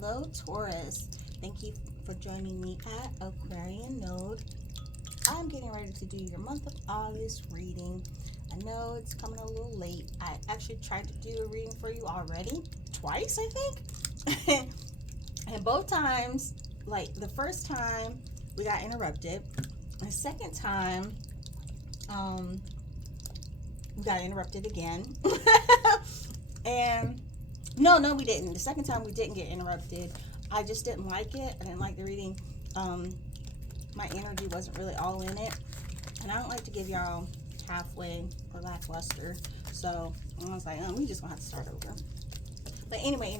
Hello, Taurus. Thank you for joining me at Aquarian Node. I'm getting ready to do your month of August reading. I know it's coming a little late. I actually tried to do a reading for you already, twice, I think. And both times, like the first time, we got interrupted. The second time, we got interrupted again. And no, we didn't. The second time we didn't get interrupted. I just didn't like it. I didn't like the reading. My energy wasn't really all in it. And I don't like to give y'all halfway or lackluster. So I was like, we just gonna have to start over. But anyway,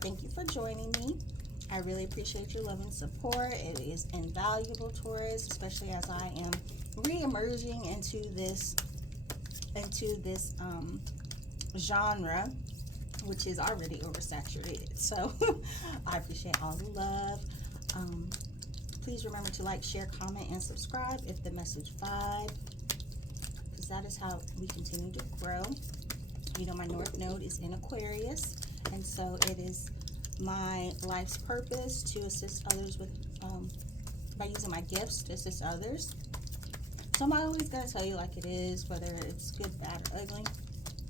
thank you for joining me. I really appreciate your love and support. It is invaluable, Taurus, especially as I am re-emerging into this genre, which is already oversaturated. So I appreciate all the love. Please remember to like, share, comment, and subscribe if the message vibe, because that is how we continue to grow. You know, my North Node is in Aquarius, and so it is my life's purpose to assist others with by using my gifts to assist others. So I'm always going to tell you like it is, whether it's good, bad, or ugly.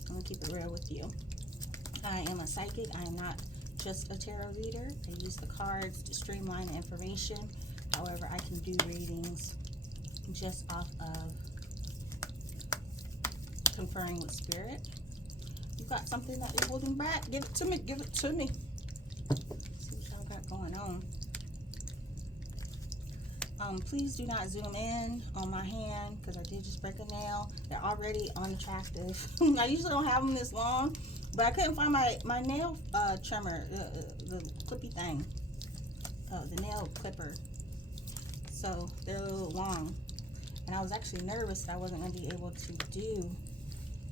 I'm going to keep it real with you. I am a psychic. I am not just a tarot reader. I use the cards to streamline the information. However, I can do readings just off of conferring with spirit. You got something that you're holding back? Give it to me. Give it to me. Let's see what y'all got going on. Please do not zoom in on my hand because I did just break a nail. They're already unattractive. I usually don't have them this long, but I couldn't find my nail trimmer, the clippy thing, the nail clipper. So they're a little long, and I was actually nervous that I wasn't going to be able to do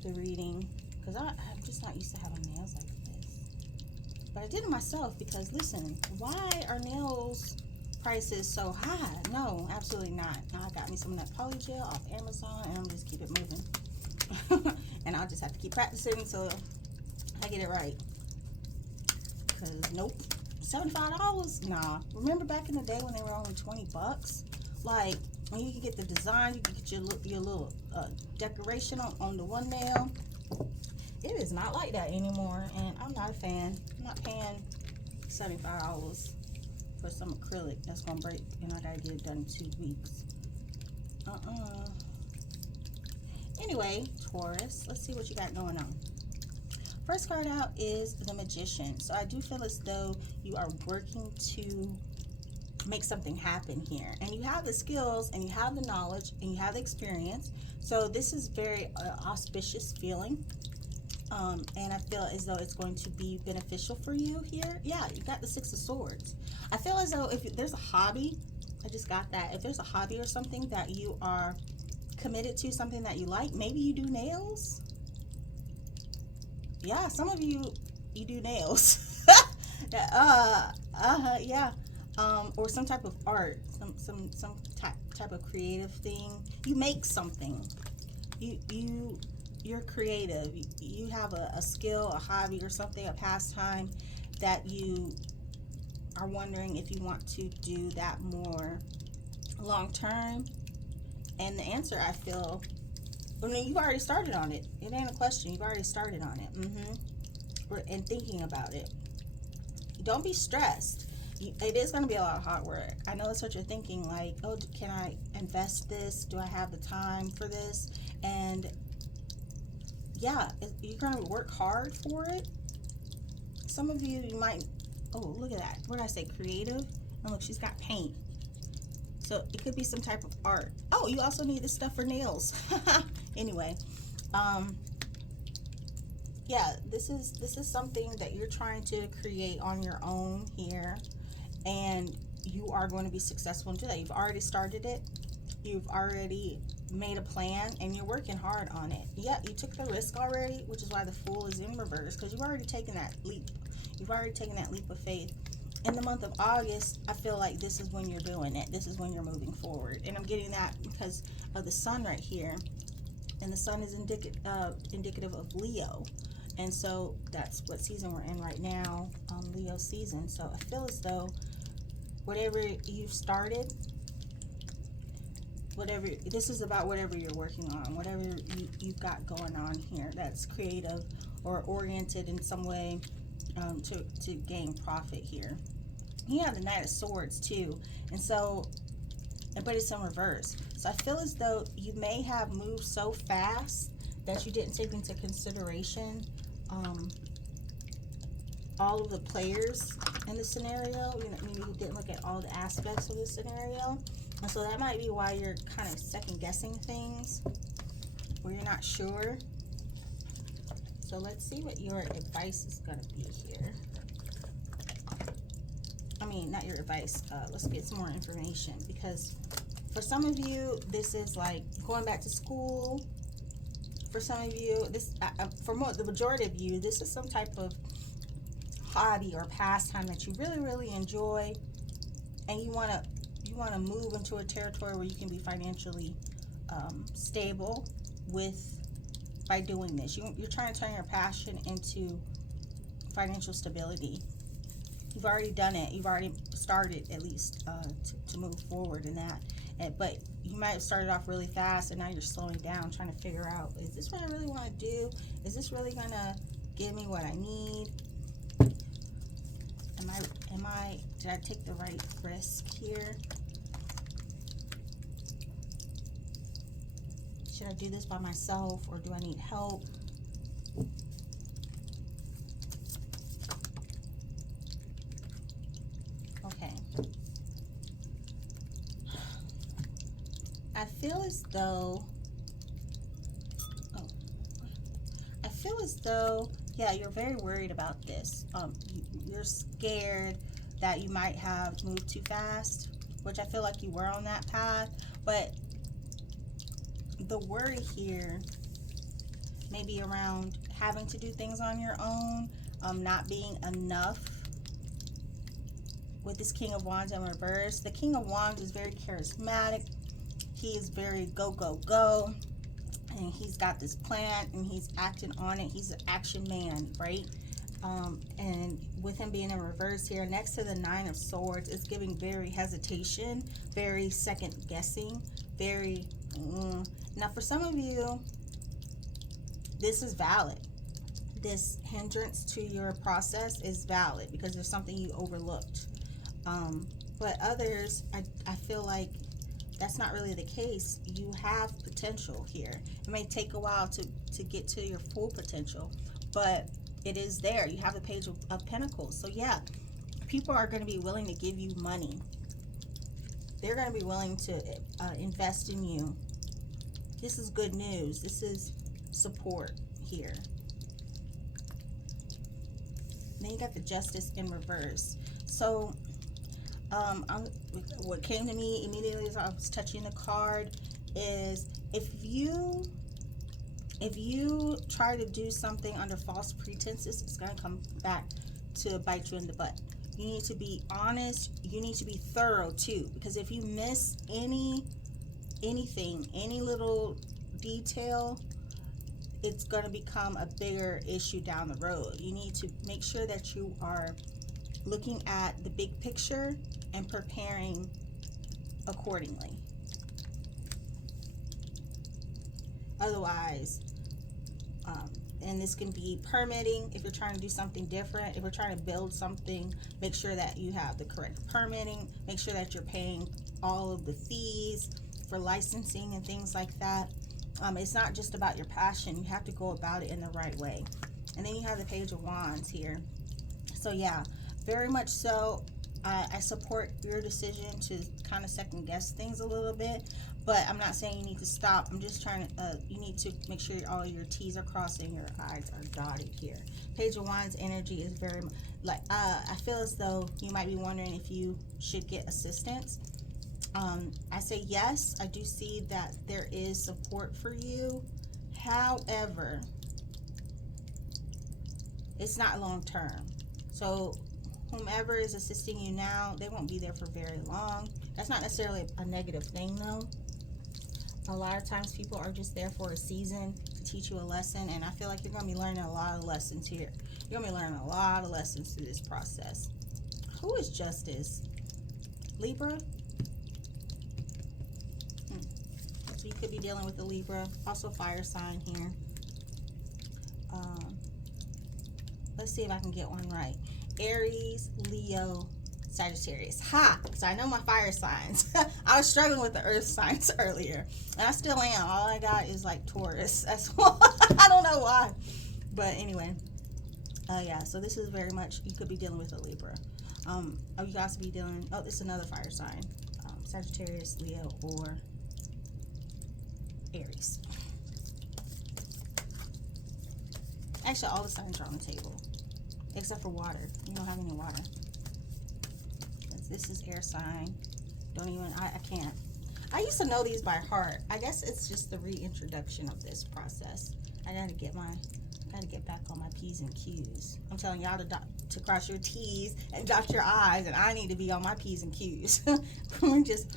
the reading because I'm just not used to having nails like this. But I did it myself because, listen, why are nails prices so high? No, absolutely not. Now I got me some of that polygel off Amazon, and I'm just keep it moving. And I'll just have to keep practicing so I get it right. Because nope, $75? Nah. Remember back in the day when they were only $20? Like when you could get the design, you could get your little decoration on the one nail. It is not like that anymore, and I'm not a fan. I'm not paying $75 for some acrylic that's gonna break and I gotta get it done in 2 weeks. Anyway, Taurus, let's see what you got going on. First card out is the Magician. So I do feel as though you are working to make something happen here, and you have the skills and you have the knowledge and you have the experience. So this is very auspicious feeling. And I feel as though it's going to be beneficial for you here. Yeah, you got the Six of Swords. I feel as though if there's a hobby, I just got that. If there's a hobby or something that you are committed to, something that you like, maybe you do nails. Yeah, some of you do nails. Yeah. Or some type of art, some type of creative thing. You make something. You're creative. You have a skill, a hobby, or something, a pastime that you are wondering if you want to do that more long term. And the answer, I feel, I mean, you've already started on it. It ain't a question. You've already started on it. And thinking about it. Don't be stressed. It is going to be a lot of hard work. I know that's what you're thinking, like, oh, can I invest this? Do I have the time for this? And yeah, you're going to work hard for it. Some of you might, oh, look at that. What did I say? Creative? And look, she's got paint. So it could be some type of art. Oh, you also need this stuff for nails. Anyway, yeah, this is something that you're trying to create on your own here, and you are going to be successful in doing that. You've already started it. You've already made a plan, and you're working hard on it. Yeah, you took the risk already, which is why the Fool is in reverse, because you've already taken that leap. You've already taken that leap of faith. In the month of August, I feel like this is when you're doing it. This is when you're moving forward. And I'm getting that because of the sun right here. And the sun is indicative of Leo. And so that's what season we're in right now, Leo season. So I feel as though whatever you've started, whatever, this is about whatever you're working on, whatever you've got going on here that's creative or oriented in some way, to gain profit here. You have the Knight of Swords too, and so, but it's in reverse. So I feel as though you may have moved so fast that you didn't take into consideration all of the players in the scenario. You know, maybe you didn't look at all the aspects of the scenario, and so that might be why you're kind of second guessing things, where you're not sure. So let's see what your advice is going to be here. I mean, not your advice. Let's get some more information, because for some of you, this is like going back to school. For some of you, this, the majority of you, this is some type of hobby or pastime that you really, really enjoy, and you want to move into a territory where you can be financially stable by doing this. You're trying to turn your passion into financial stability. You've already done it. You've already started, at least, to move forward in that. But you might have started off really fast, and now you're slowing down, trying to figure out, is this what I really want to do? Is this really going to give me what I need? Did I take the right risk here? Should I do this by myself, or do I need help? Okay. I feel as though, yeah, you're very worried about this. You're scared that you might have moved too fast, which I feel like you were on that path. But the worry here may be around having to do things on your own, not being enough. With this King of Wands in reverse, the King of Wands is very charismatic. He is very go, go, go. And he's got this plan, and he's acting on it. He's an action man, right? And with him being in reverse here, next to the Nine of Swords, it's giving very hesitation, very second guessing, very... Now, for some of you, this is valid. This hindrance to your process is valid because there's something you overlooked. But others, I feel like that's not really the case. You have potential here. It may take a while to get to your full potential, but it is there. You have the Page of Pentacles. So yeah, people are going to be willing to give you money. They're going to be willing to invest in you. This is good news. This is support here. Then you got the Justice in reverse. So what came to me immediately as I was touching the card is, if you try to do something under false pretenses, it's going to come back to bite you in the butt. You need to be honest. You need to be thorough too, because if you miss anything, any little detail, it's going to become a bigger issue down the road. You need to make sure that you are looking at the big picture and preparing accordingly. Otherwise, and this can be permitting. If you're trying to do something different, if you're trying to build something, make sure that you have the correct permitting. Make sure that you're paying all of the fees for licensing and things like that. It's not just about your passion. You have to go about it in the right way. And then you have the Page of Wands here. So yeah, very much so. I support your decision to kind of second guess things a little bit, but I'm not saying you need to stop. I'm just trying to, you need to make sure all your T's are crossed and your I's are dotted here. Page of Wands energy is very, like, I feel as though you might be wondering if you should get assistance. I say yes, I do see that there is support for you. However, it's not long term. So whomever is assisting you now, they won't be there for very long. That's not necessarily a negative thing though. A lot of times people are just there for a season to teach you a lesson, and I feel like you're going to be learning a lot of lessons here. You're going to be learning a lot of lessons through this process. Who is Justice? Libra? So you could be dealing with a Libra. Also fire sign here. Let's see if I can get one right. Aries, Leo, Sagittarius. Ha! So I know my fire signs. I was struggling with the earth signs earlier, and I still am. All I got is like Taurus. That's why. I don't know why. But anyway, yeah, so this is very much, you could be dealing with a Libra. You guys could be dealing, this is another fire sign. Sagittarius, Leo, or Aries. Actually, all the signs are on the table, except for water. You don't have any water. This is air sign. Don't even, I can't. I used to know these by heart. I guess it's just the reintroduction of this process. I gotta get back on my P's and Q's. I'm telling y'all to cross your T's and dot your I's, and I need to be on my P's and Q's. We just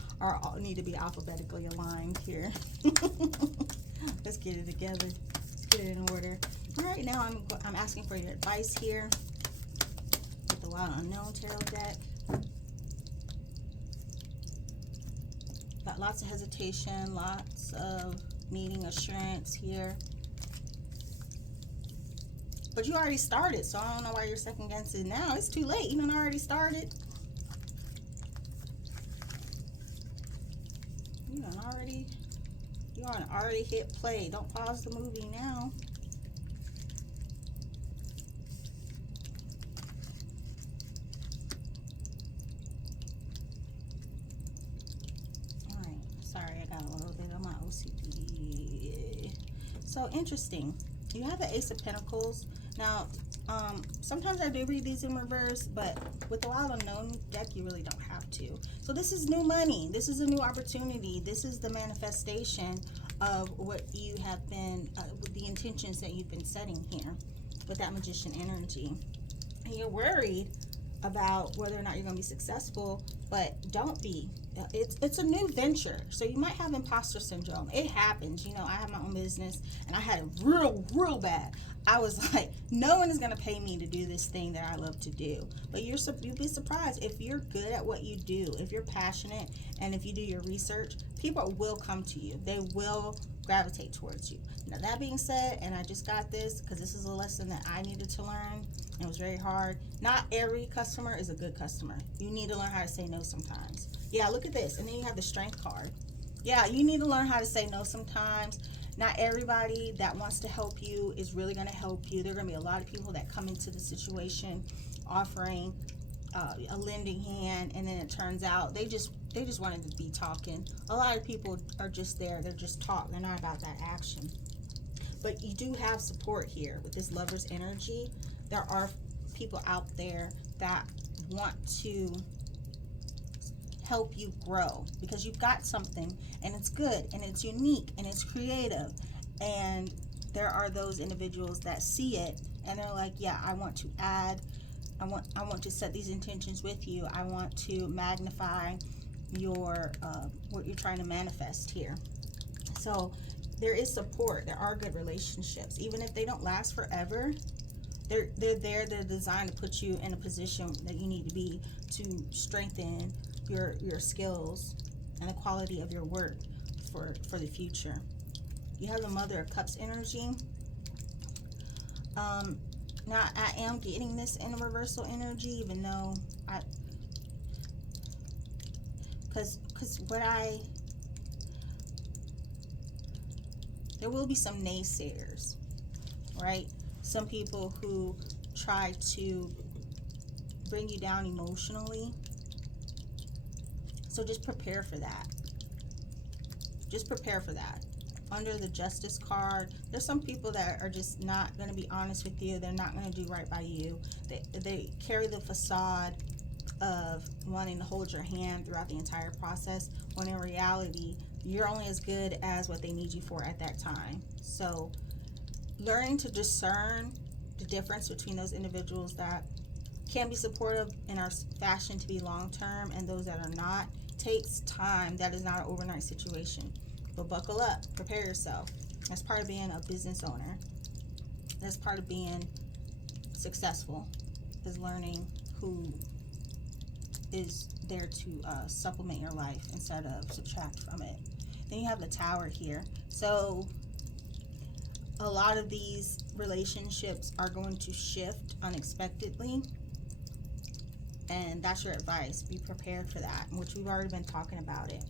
need to be alphabetically aligned here. Let's get it together. Let's get it in order. All right, now I'm asking for your advice here with the Wild Unknown Tarot deck. Got lots of hesitation, lots of needing assurance here. But you already started, so I don't know why you're second guessing now. It's too late. You done already started. You already hit play. Don't pause the movie now. All right. Sorry, I got a little bit of my OCD. So interesting. You have the Ace of Pentacles. Now, sometimes I do read these in reverse, but with the Wild Unknown deck, you really don't have to. So this is new money. This is a new opportunity. This is the manifestation of what you have been, with the intentions that you've been setting here with that Magician energy. And you're worried about whether or not you're going to be successful, but don't be. It's a new venture, so you might have imposter syndrome. It happens. You know, I have my own business, and I had it real bad. I was like, no one is going to pay me to do this thing that I love to do. But you'd be surprised if you're good at what you do, if you're passionate, and if you do your research, people will come to you. They will gravitate towards you. Now, that being said, and I just got this because this is a lesson that I needed to learn. It was very hard. Not every customer is a good customer. You need to learn how to say no sometimes. Yeah, look at this. And then you have the Strength card. Yeah, you need to learn how to say no sometimes. Not everybody that wants to help you is really going to help you. There are going to be a lot of people that come into the situation offering a lending hand, and then it turns out they just wanted to be talking. A lot of people are just there. They're just talk. They're not about that action. But you do have support here with this Lover's energy. There are people out there that want to help you grow because you've got something and it's good and it's unique and it's creative, and there are those individuals that see it and they're like, yeah, I want to add, I want to set these intentions with you. I want to magnify your what you're trying to manifest here. So there is support. There are good relationships, even if they don't last forever. They're there. They're designed to put you in a position that you need to be to strengthen your skills and the quality of your work for the future. You have the Mother of Cups energy. Now I am getting this in a reversal energy, even though there will be some naysayers, right? Some people who try to bring you down emotionally. So just prepare for that. Just prepare for that. Under the Justice card, there's some people that are just not going to be honest with you. They're not going to do right by you. They carry the facade of wanting to hold your hand throughout the entire process, when in reality, you're only as good as what they need you for at that time. So learning to discern the difference between those individuals that can be supportive in our fashion to be long-term and those that are not takes time. That is not an overnight situation. But buckle up, prepare yourself. That's part of being a business owner. That's part of being successful, is learning who is there to supplement your life instead of subtract from it. Then you have the Tower here. So a lot of these relationships are going to shift unexpectedly, and that's your advice. Be prepared for that, which we've already been talking about it.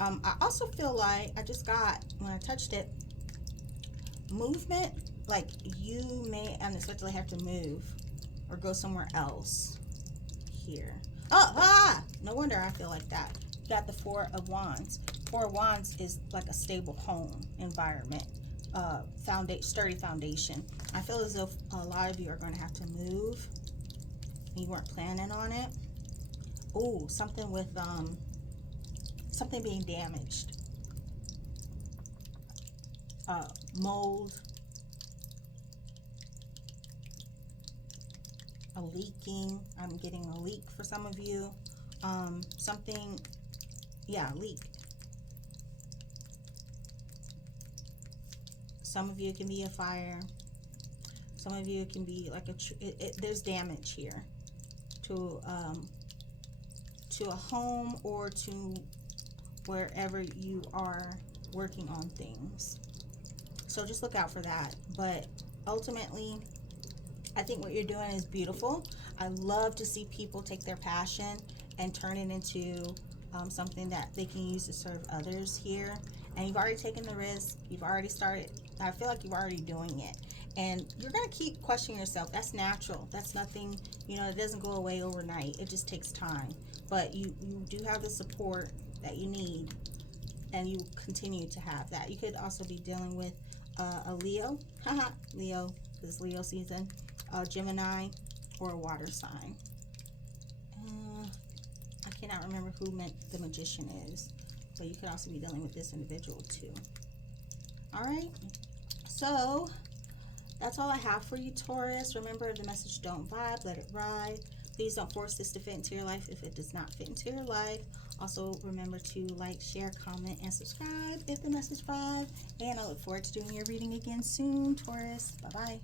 I also feel like I just got, when I touched it, movement. Like you may unexpectedly have to move or go somewhere else here. No wonder I feel like that. You got the Four of Wands. Four of Wands is like a stable home environment, sturdy foundation. I feel as if a lot of you are going to have to move. You weren't planning on it. Oh, something with something being damaged. Mold. A leaking. I'm getting a leak for some of you. Something, yeah, leak. Some of you it can be a fire. Some of you it can be like there's damage here to a home or to wherever you are working on things. So just look out for that. But ultimately, I think what you're doing is beautiful. I love to see people take their passion and turn it into something that they can use to serve others here. And you've already taken the risk. You've already started. I feel like you're already doing it. And you're going to keep questioning yourself. That's natural. That's nothing, it doesn't go away overnight. It just takes time. But you do have the support that you need. And you continue to have that. You could also be dealing with a Leo. Leo, this Leo season. Gemini, or a water sign. I cannot remember who the Magician is, but you could also be dealing with this individual too. All right, so that's all I have for you, Taurus. Remember, the message don't vibe, let it ride. Please don't force this to fit into your life if it does not fit into your life. Also, remember to like, share, comment, and subscribe if the message vibes. And I look forward to doing your reading again soon, Taurus. Bye-bye.